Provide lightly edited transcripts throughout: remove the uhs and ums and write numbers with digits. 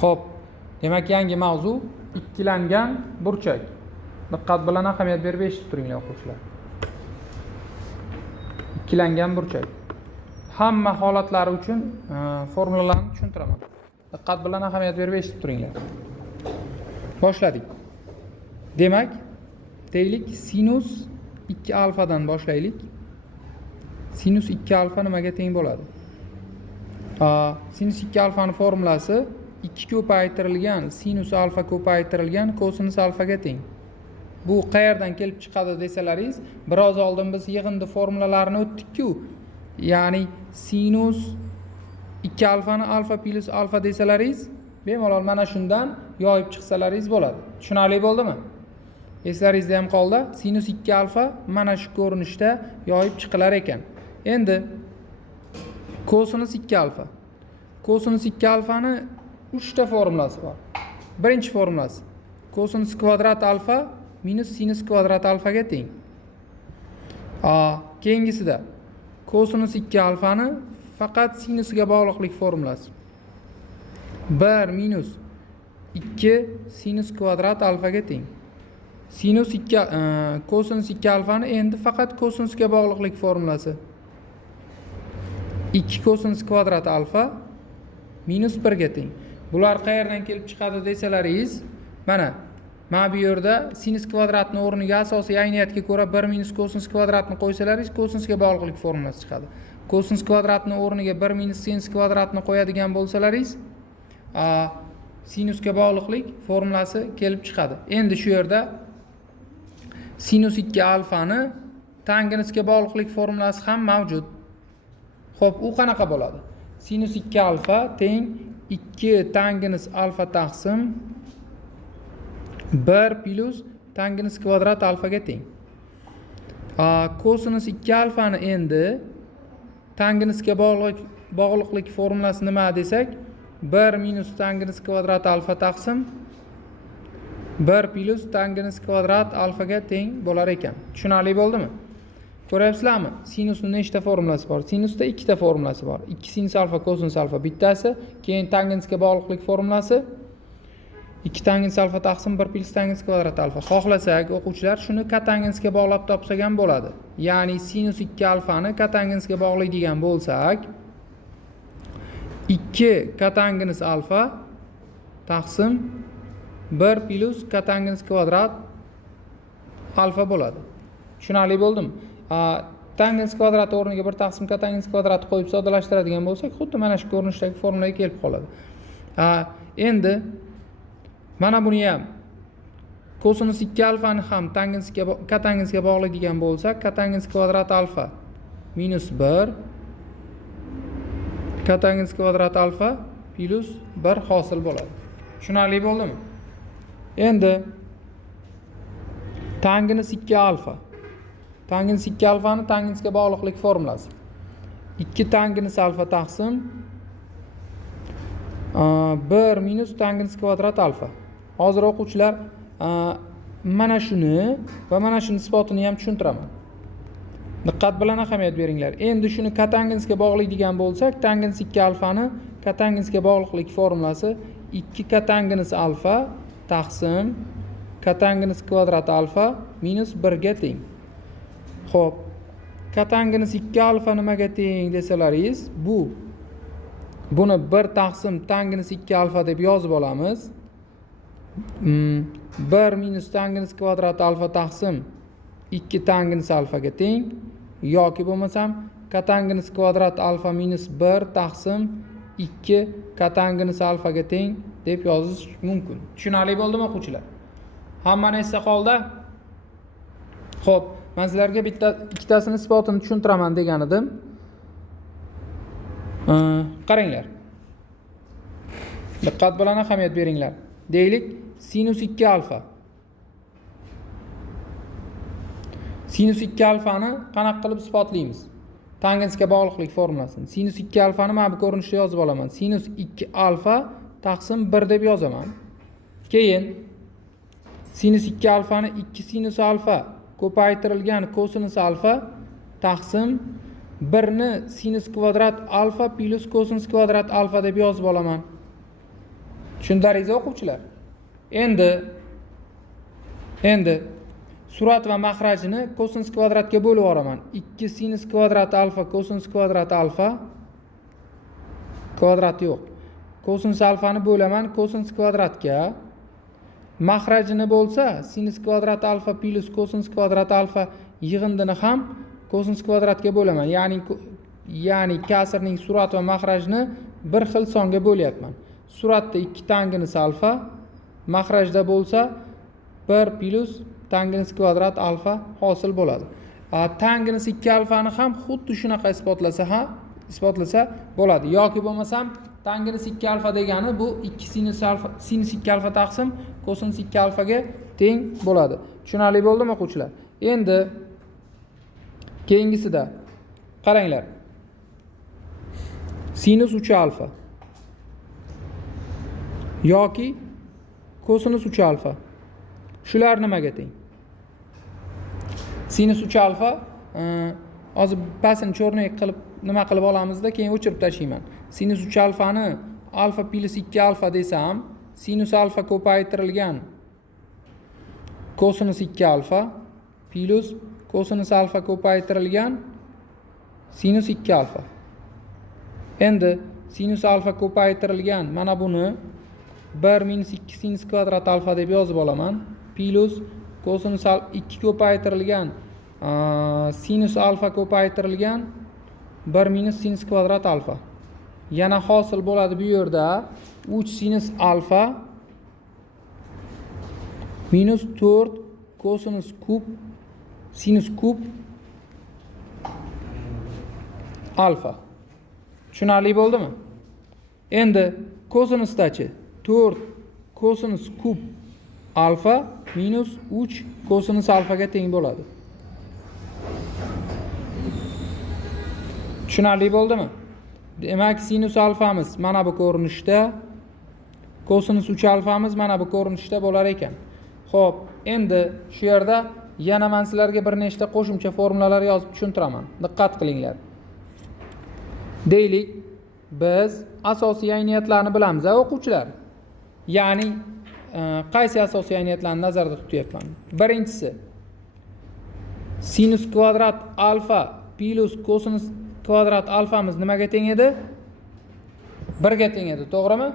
Xo'p, demak yangi mavzu ikkilangan burchak. Diqqat bilan ahamiyat berib eshitib turinglar o'quvchilar. Ikkilangan burchak. Hamma holatlari uchun formulalarni tushuntiraman. Diqqat bilan ahamiyat berib eshitib turinglar. Boshladik. Demak, deylik sinus 2 alfadan boshlaylik. Sinus 2 alfa nimaga teng bo'ladi? Sinus 2 alfaning formulasi 2 ko'paytirilgan sinus alfa ko'paytirilgan kosinus alfaga teng. Bu qayerdan kelib chiqadi desalaringiz, biroz oldin biz yig'indi formulalarini o'tdik-ku. Ya'ni sinus 2 alfani alfa plus alfa desalaringiz, bemalol mana shundan yoyib chiqsalaringiz bo'ladi. Tushunarli bo'ldimi? Eslaringizda ham qoldi. Sinus 2 alfa mana shu ko'rinishda yoyib chiqilar ekan. Endi kosinus 2 alfa. Kosinus 2 alfani 3 ta formulasi bor. Birinchi formulasi kosinus kvadrat alfa minus sinus kvadrat alfaga teng. Keyingisida kosinus 2 alfani faqat sinusga bog'liqlik formulasi. 1 minus 2 sinus kvadrat alfaga teng. Sinus 2 kosinus 2 alfani endi faqat kosinusga bog'liqlik formulasi. 2 kosinus kvadrat alfa minus 1 ga teng. Bular qayerdan kelib chiqadi desalaringiz, mana bu yerda sinus kvadratning o'rniga asosiy ayniyatga ko'ra 1 minus kosinus kvadratni qo'ysalaringiz, kosinusga bog'liqlik formulasi chiqadi. Kosinus kvadratning o'rniga 1 minus sinus kvadratni qo'yadigan bo'lsalaringiz, sinusga bog'liqlik formulasi kelib chiqadi. Endi shu yerda sinus 2 alfani tangenusga bog'liqlik formulasi ham mavjud. Xo'p, u qanaqa bo'ladi? Sinus 2 alfa teng 2 tangenus alfa taqsim 1 plus tangenus kvadrat alfaga teng. Kosinus 2 alfani endi tangenusga bog'liqlik formulasi nima desak, 1 minus tangenus kvadrat alfa taqsim 1 plus tangenus kvadrat alfaga teng bo'lar ekan. Tushunarli bo'ldimi? Ko'ryapsizlarmi? Sinusning nechta formulasi bor? Sinusda 2 ta formulasi bor. 2 sinus alfa kosinus alfa bittasi, keyin tangenusga bog'liqlik formulasi 2 tangens alfa taqsim 1 plus tangens kvadrat alfa. Xohlasak o'quvchilar shuni kotangenusga bog'lab topsak ham bo'ladi. Ya'ni sinus 2 alfani kotangensga bog'laydigan bo'lsak 2 kotangens alfa taqsim 1 plus kotangens kvadrat alfa bo'ladi. Tushunarli bo'ldimi? Tangens kvadrat o'rniga 1 taqsim kotangens kvadrat qo'yib soddalashtiradigan bo'lsak, xuddi mana shu ko'rinishdagi formulaga kelib qoladi. Endi mana buni ham kosinus 2 alfani ham kotangensga bog'laydigan bo'lsak, kotangens kvadrat alfa minus 1 kotangens kvadrat alfa plus 1 hosil bo'ladi. Tushunarli bo'ldimi? Endi tangens 2 alfa. Tangens 2 alfani tangensga bog'liqlik formulasi. 2 tangens alfa taqsim 1 minus tangens kvadrat alfa. Hozir o'quvchilar mana shuni va mana shuni isbotini ham tushuntiraman. Diqqat bilan ahamiyat beringlar. Endi shuni kotangensga bog'laydigan bo'lsak, tangens 2 alfani kotangensga bog'liqlik formulasi 2 kotangens alfa taqsim kotangens kvadrat alfa minus 1 ga teng. Xo'p, kotangens 2 alfa nimaga teng desalaringiz, buni 1 taqsim tangens 2 alfa deb yozib olamiz. 1 minus tangens kvadrat alfa taqsim 2 tangens alfaga teng, yoki bo'lmasam kotangens kvadrat alfa minus 1 taqsim 2 kotangens alfaga teng deb yozish mumkin. Tushunarli bo'ldimi o'quvchilar? Hammani esda qoldi? Xo'p, men sizlarga ikkitasini isbotini tushuntiraman degan edim. Qaranglar. Diqqat bilan ahamiyat beringlar. Deylik, sinus 2 alfa. Sinus 2 alfani qanaqa qilib isbotlaymiz? Tangensga bog'liqlik formulasini. Sinus 2 alfani mana bu ko'rinishda yozib olaman. Sinus 2 alfa taqsim 1 deb yozaman. Keyin sinus 2 alfani 2 sinus alfa ko'paytirilgan kosinus alfa taqsim 1 ni sinus kvadrat alfa plus kosinus kvadrat alfa deb yozib olaman. Tushundilaringiz o'quvchilar? Endi surat va mahrajini kosinus kvadratga bo'lib yuboraman. 2 sinus kvadrat alfa kosinus kvadrat alfa kvadrat yo'q. Kosinus alfani bo'laman kosinus kvadratga. Mahrajini bo'lsa sinus kvadrat alfa plus kosinus kvadrat alfa yig'indini ham kosinus kvadratga bo'laman. Ya'ni kasrning surat va mahrajini bir xil songa bo'lyapman. Suratda 2 tangens alfa, mahrajda bo'lsa 1 plus tangens kvadrat alfa hosil bo'ladi. Tangens 2 alfani ham xuddi shunaqa isbotlasa bo'ladi. Yoki bo'lmasam tangens 2 alfa degani bu 2 sinus 2 alfa taqsim kosinus 2 alfaga teng bo'ladi. Tushunarli bo'ldimi o'quvchilar? Endi keyingisida qaranglar. Sinus 3 alfa yoki kosinus 3 alfa. Shular nimaga teng? Sinus 3 alfa hozir pasini cho'rnak qilib nima qilib olamizda, keyin o'chirib tashlayman. Sinus 3 alfani alfa plus 2 alfa desam, sinus alfa ko'paytirilgan kosinus 2 alfa plus kosinus alfa ko'paytirilgan sinus 2 alfa. Endi sinus alfa ko'paytirilgan mana buni 1 minus 2 sinus kvadrat alfa deb yozib olaman. Plus kosinus 2 ko'paytirilgan sinus alfa ko'paytirilgan 1 minus sinus kvadrat alfa. Yana hosil bo'ladi bu yerda 3 sinus alfa minus 4 kosinus kub sinus kub alfa. Tushunarli bo'ldimi? Endi kosinusdachi 4 kosinus kub alfa minus 3 kosinus alfaga teng bo'ladi. Tushunarli bo'ldimi? Demak, sinus alfamiz mana bu ko'rinishda, kosinus 3 alfamiz mana bu ko'rinishda bo'lar ekan. Xo'p, endi shu yerda yana men sizlarga bir nechta qo'shimcha formulalar yozib tushuntiraman. Diqqat qilinglar. Deylik, biz asosiy ayniyatlarni bilamiz, o'quvchilar. Ya'ni qaysi asosiy ayniyatlarni nazarda tutyapman? Birinchisi sinus kvadrat alfa plus kosinus kvadrat alfamiz nimaga teng edi? 1 ga teng edi, to'g'rimi?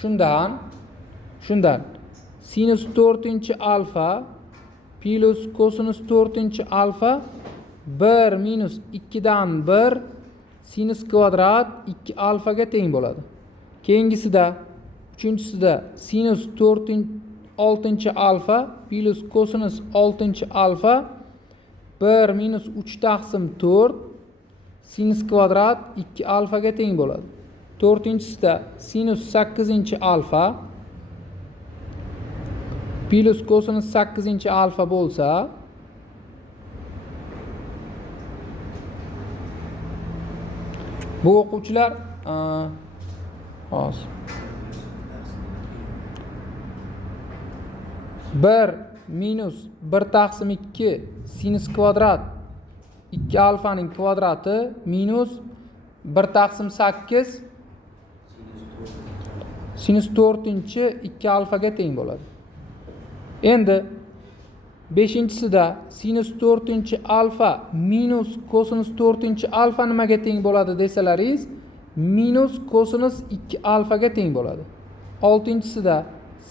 Shundan sinus 4 alfa plus kosinus 4 alfa 1 minus 2 dan 1 sinus kvadrat 2 alfaga teng bo'ladi. Keyingisida uchinchisida sinus 6 alfa plus kosinus 6 alfa 1 minus 3 taqsim 4 sinus kvadrat 2 alfaga teng bo'ladi. To'rtinchisida sinus 8 alfa plus kosinus 8 alfa bo'lsa bu o'quvchilar hozir 1 minus 1 taqsim 2 sinus kvadrat 2 alfaning kvadrati minus 1 taqsim 8 sinus 4 2 alfaga teng bo'ladi. Endi 5-sida sinus 4 alfa minus kosinus 4 alfa nimaga teng bo'ladi desalaringiz, minus kosinus 2 alfaga teng bo'ladi. 6-sida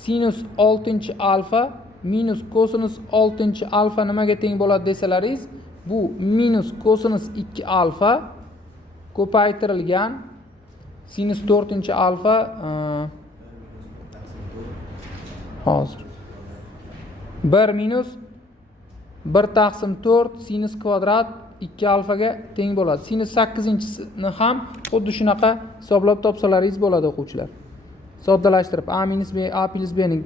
sinus 6 alfa minus kosinus 6 alfa nimaga teng bo'ladi desalaringiz, bu minus kosinus 2 alfa ko'paytirilgan sinus 4 alfa hozir 1 minus 1 taqsim 4 sinus kvadrat 2 alfaga teng bo'ladi. Sinus 8-ni ham xuddi shunaqa hisoblab topsalaringiz bo'ladi o'quvchilar. Soddalashtirib a minus b a plus b ning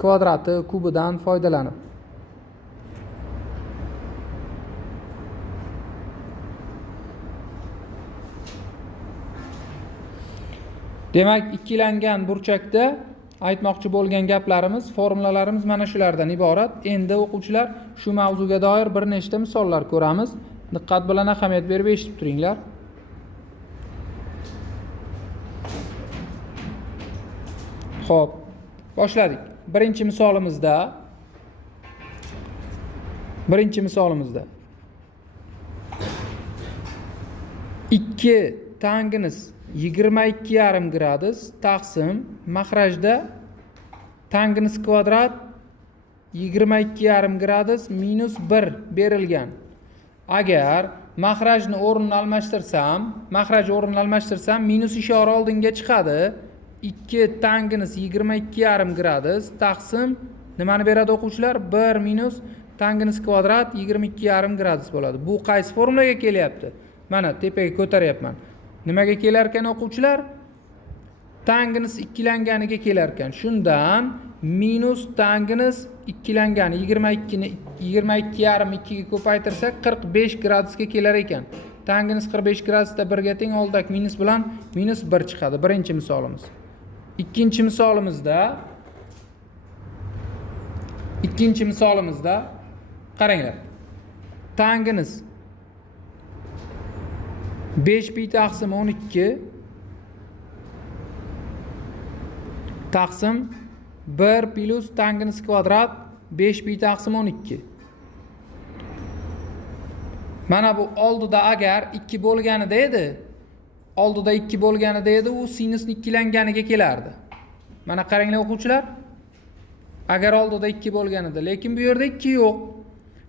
kvadrati kubidan foydalanib. Demak, ikkilangan burchakda aytmoqchi bo'lgan gaplarimiz, formulalarimiz mana shulardan iborat. Endi o'quvchilar shu mavzuga doir bir nechta misollar ko'ramiz. Diqqat bilan ahamiyat berib eshitib turinglar. Xo'p, boshladik. Birinchi misolimizda 2 tangens 22,5 gradus taqsim mahrajda tangens kvadrat 22,5 gradus minus 1 berilgan. Agar mahrajni o'rnini almashtirsam, minus ishora oldinga chiqadi. 2 tangens 22,5 gradus taqsim nimani beradi o'quvchilar? 1 minus tangens kvadrat 22,5 gradus bo'ladi. Bu qaysi formulaga kelyapti? Mana tepaga ko'taryapman. Nimaga kelar ekan o'quvchilar? Tangens ikkilanganiga kelar ekan. Shundan minus tangens ikkilangani 22 ni 22,5 2 ga ko'paytirsak 45 gradusga kelar ekan. Tangens 45 gradusda 1 ga teng, oldidagi minus bilan minus 1 chiqadi. Birinchi misolimiz. Ikkinchi misolimizda qaranglar. Tangens 5 pi taqsim 12 taqsim 1 plus tangens kvadrat 5 pi taqsim 12. Mana bu oldida agar 2 bo'lganida edi, u sinusni ikkilanganiga kelardi. Mana qaranglar o'quvchilar. Agar oldida 2 bo'lganida, lekin bu yerda 2 yo'q.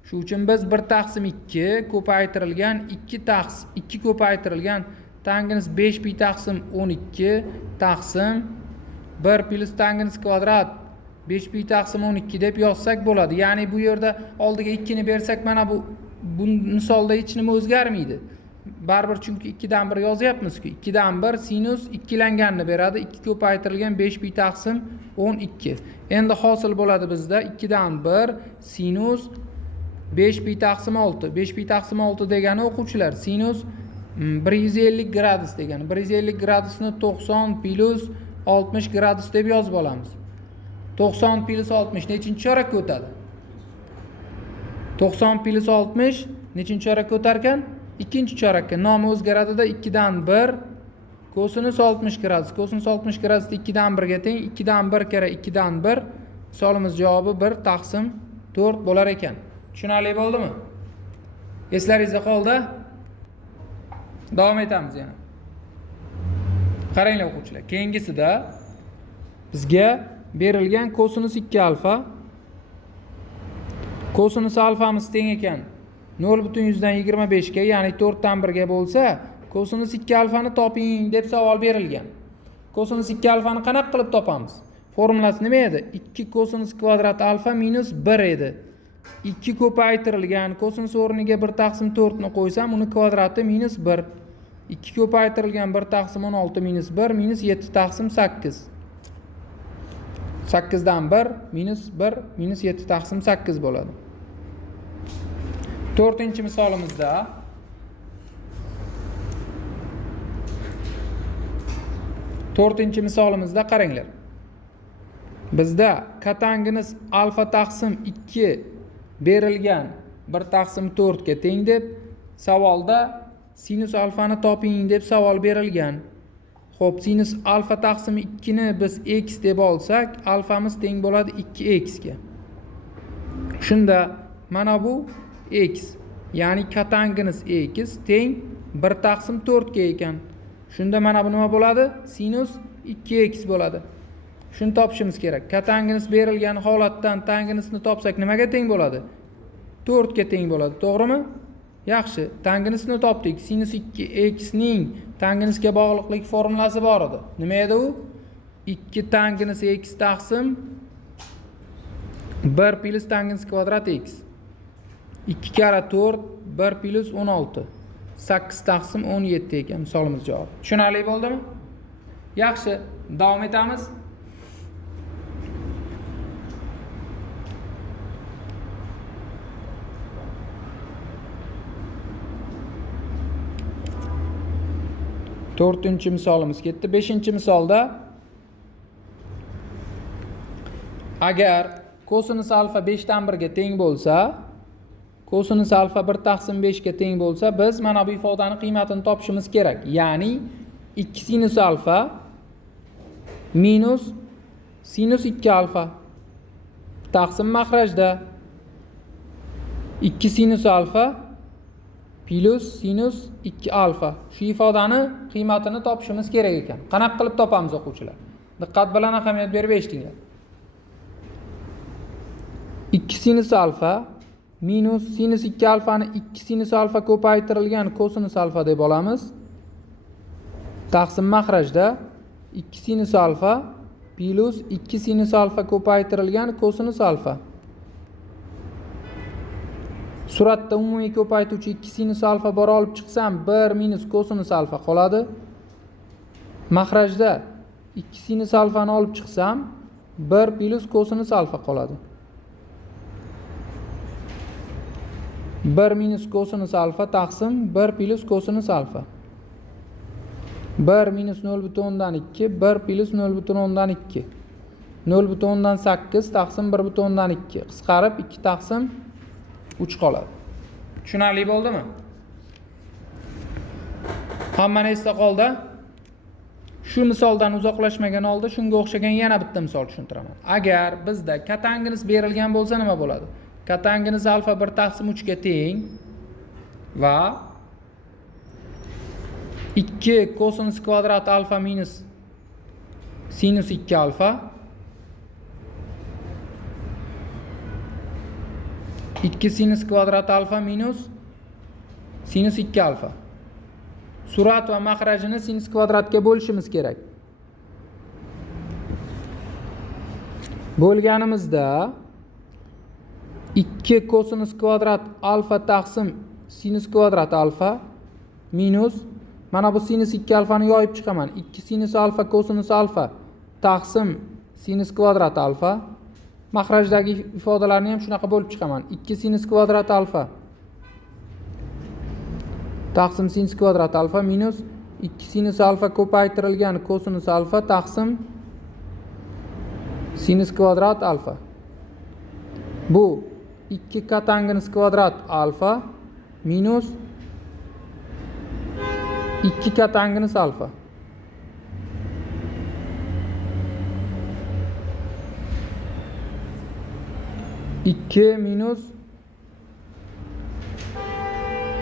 Shu uchun biz 1 taqsim 2 ko'paytirilgan 2 ko'paytirilgan tangens 5 pi taqsim 12 taqsim 1 plus tangens kvadrat 5 pi taqsim 12 deb yozsak bo'ladi. Ya'ni bu yerda oldiga 2 ni bersak, mana bu misolda hech nima o'zgarmaydi. Baribir, chunki 2 dan 1 yozyapmiz-ku. 2 dan 1 sinus ikkilanganini beradi. 2 ko'paytirilgan 5 pi taqsim 12. Endi hosil bo'ladi bizda 2 dan 1 sinus 5 pi taqsim 6. 5 pi taqsim 6 degani o'quvchilar sinus 150 gradus degani. 150 gradusni 90 plus 60 gradus deb yozib olamiz. 90 plus 60 nechinchi chorakka o'tadi? 90 plus 60 nechinchi chorakka o'tarkan? Ikkinchi chorakka. Nomi o'zgaradi-da, 2 dan 1 kosinus 60 gradus. Kosinus 60 gradus 2 dan 1 ga teng. 2 dan 1 kira 2 dan 1. Misolimiz javobi 1 taqsim 4 bo'lar ekan. Tushunarli bo'ldimi? Eslaringizda qoldi? Davom etamiz yana. Qaranglar o'quvchilar. Keyingisida bizga berilgan kosinus 2 alfa. Kosinus alfamiz teng ekan 0,125 ga, ya'ni 4 dan 1 ga bo'lsa, kosinus 2 alfani toping deb savol berilgan. Kosinus 2 alfani qanaqa qilib topamiz? Formulasi nima edi? 2 kosinus kvadrat alfa minus 1 edi. 2 ko'paytirilgan kosinus o'rniga 1 taqsim 4 ni qo'ysam, uni kvadrati minus 1. 2 ko'paytirilgan 1 taqsim 16 minus 1 minus 7 taqsim 8. 8 dan 1 minus 1 minus 7 taqsim 8 bo'ladi. 4-chi misolimizda qaranglar. Bizda katangimiz alfa taqsim 2 berilgan 1 taqsim 4 ga teng deb savolda sinus alfani toping deb savol berilgan. Xo'p, sinus alfa taqsim 2 ni biz x deb olsak, alfamiz teng bo'ladi 2x ga. Shunda mana bu x, ya'ni katangimiz x teng 1 taqsim 4 ga ekan. Shunda mana bu nima bo'ladi? Sinus 2x bo'ladi. Shuni topishimiz kerak. Katangimiz berilgan holatdan tanginisni topsak nimaga teng bo'ladi? 4 ga teng bo'ladi, to'g'rimi? Yaxshi, tanginisni topdik. Sinus 2x ning tanginisga bog'liqlik formulasi bor edi. Nima edi u? 2 tanginis x taqsim 1 plus tanginis kvadrat x. 2 kara 4 1 plus 16. 8 taqsim 17 ekan misolimiz javobi. Tushunarli bo'ldimi? Yaxshi, davom etamiz. To'rtinchi misolimiz ketdi. 5-misolda agar kosinus alfa 5 dan 1 ga teng bo'lsa, kosinus alfa 1 taqsim 5 ga teng bo'lsa, biz mana bu ifodani qiymatini topishimiz kerak. Ya'ni 2 sinus alfa minus sinus 2 alfa taqsim makrajda 2 sinus alfa plus sinus 2 alfa. Shu ifodani qiymatini topishimiz kerak ekan. Qanaqa qilib topamiz o'quvchilar? Diqqat bilan ahamiyat berib eshitinglar. 2 sinus alfa minus sinus 2 alfani 2 sinus alfa ko'paytirilgan kosinus alfa deb olamiz. Taqsim makrajda 2 sinus alfa plus 2 sinus alfa ko'paytirilgan kosinus alfa. Suratda umumiy ko'paytuvchi 2 sinus alfa bor olib chiqsam 1 minus kosinus alfa qoladi. Makrajda 2 sinus alfani olib chiqsam 1 plus kosinus alfa qoladi. 1 minus kosinus alfa taqsim 1 plus kosinus alfa. 1 minus 0,2, 1 plus 0,2. 0,8 taqsim 1,2. Qisqarib 2 taqsim 3 qoladi. Tushunarli bo'ldimi? Hammani esda qoldi. Shu misoldan uzoqlashmagan holda shunga o'xshagan yana bitta misol tushuntiraman. Agar bizda katangimiz berilgan bo'lsa nima bo'ladi? Katangimiz alfa 1 taqsim 3 ga teng va 2 kosinus kvadrat alfa minus sinus 2 alfa 2 sinus kvadrat alfa minus sinus 2 alfa. Surat va makrajini sinus kvadratga bo'lishimiz kerak. Bo'lganimizda 2 kosinus kvadrat alfa taqsim sinus kvadrat alfa minus mana bu sinus 2 alfani yoyib chiqaman. 2 sinus alfa kosinus alfa taqsim sinus kvadrat alfa. Makrajdagi ifodalarni ham shunaqa bo'lib chiqaman. 2 sinus kvadrat alfa taqsim sinus kvadrat alfa minus 2 sinus alfa ko'paytirilgan kosinus alfa taqsim sinus kvadrat alfa. Bu 2 katanginus kvadrat alfa minus 2 katanginus alfa. 2 minus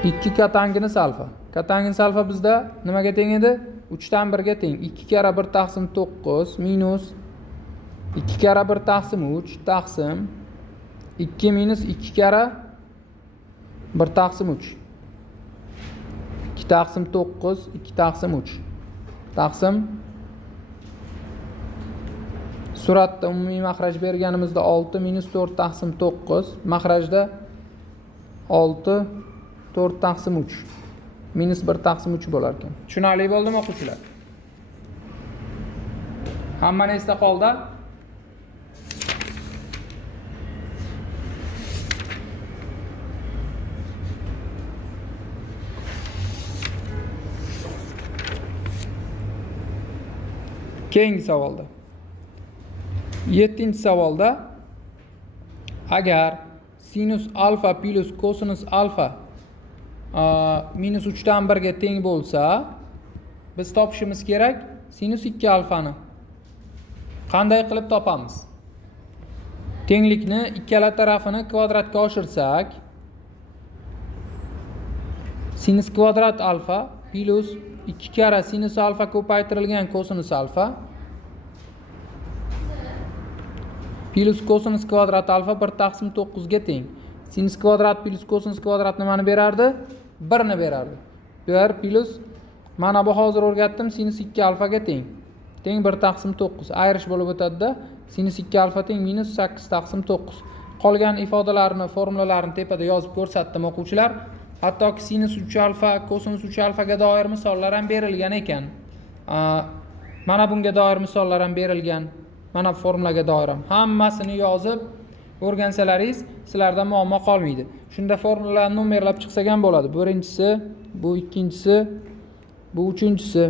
2 katanginus alfa. Katanginus alfa bizda nimaga teng edi? 3 dan 1 ga teng. 2 kara 1 taqsim 9 minus 2 kara 1 taqsim 3 taqsim 2 minus 2 kara 1 taqsim 3. 2 taqsim 9, 2 taqsim 3. Taqsim suratda umumiy makraj berganimizda 6 minus 4 taqsim 9. Makrajda 6 4 taqsim 3. Minus 1 taqsim 3 bo'lar ekan. Tushunarli bo'ldimi o'quvchilar? Hammani esda qoldi? Keyingi savolda 7-savolda agar sinus alfa plus kosinus alfa minus 3 dan 1 ga teng bo'lsa biz topishimiz kerak sinus 2 alfani. Qanday qilib topamiz? Tenglikni ikkala tarafini kvadratga oshirsak sinus kvadrat alfa plus 2 kara sinus alfa ko'paytirilgan kosinus alfa plus kosinus kvadrat alfa 1 taqsim 9 ga teng. Sinus kvadrat plus kosinus kvadrat nimani berardi? 1 ni berardi. 1 plus mana bu hozir o'rgatdim sinus 2 alfa ga teng. Teng 1 taqsim 9. Ayirish bo'lib o'tadi-da. Sinus 2 alfa teng minus 8 taqsim 9. Qolgan ifodalarni, formulalarni tepada yozib ko'rsatdim o'quvchilar. Hattoki sinus 3 alfa, kosinus 3 alfaga doir misollar ham berilgan ekan. Mana bunga doir misollar ham berilgan. Mana formulaga doir ham. Hammasini yozib o'rgansalaringiz sizlarda muammo qolmaydi. Shunda formulalarni nomerlab chiqsak ham bo'ladi. Birinchisi, bu ikkinchisi, bu uchinchisi,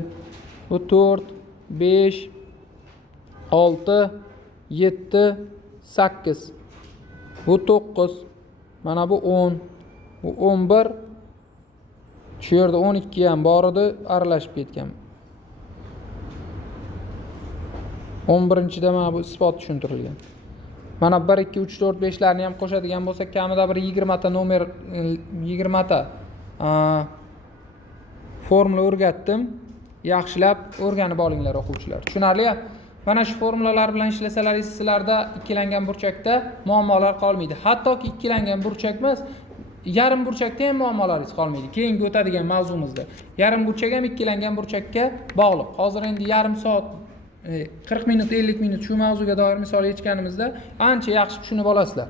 bu 4, 5, 6, 7, 8. Bu 9. Mana bu 10. Bu 11. Shu yerda 12 ham bor edi, aralashib ketgan. 11-da mana bu isbot tushuntirilgan. Mana 1 2 3 4 5 larni ham qo'shadigan bo'lsak, kamida bir 20 ta nomer 20 ta formula o'rgatdim. Yaxshilab o'rganib olinglar o'quvchilar. Tushunarli? Mana shu formulalar bilan ishlasalaringiz sizlarda ikkilangan burchakda muammolar qolmaydi. Hattoki ikkilangan burchak emas, yarim burchakda ham muammolaringiz qolmaydi. Keyingi o'tadigan mavzumizda. Yarim burchak ham ikkilangan burchakka bog'liq. Hozir endi yarim soat 40 minut 50 minut shu mavzuga doir misol yechganimizda ancha yaxshi tushunib olasizlar.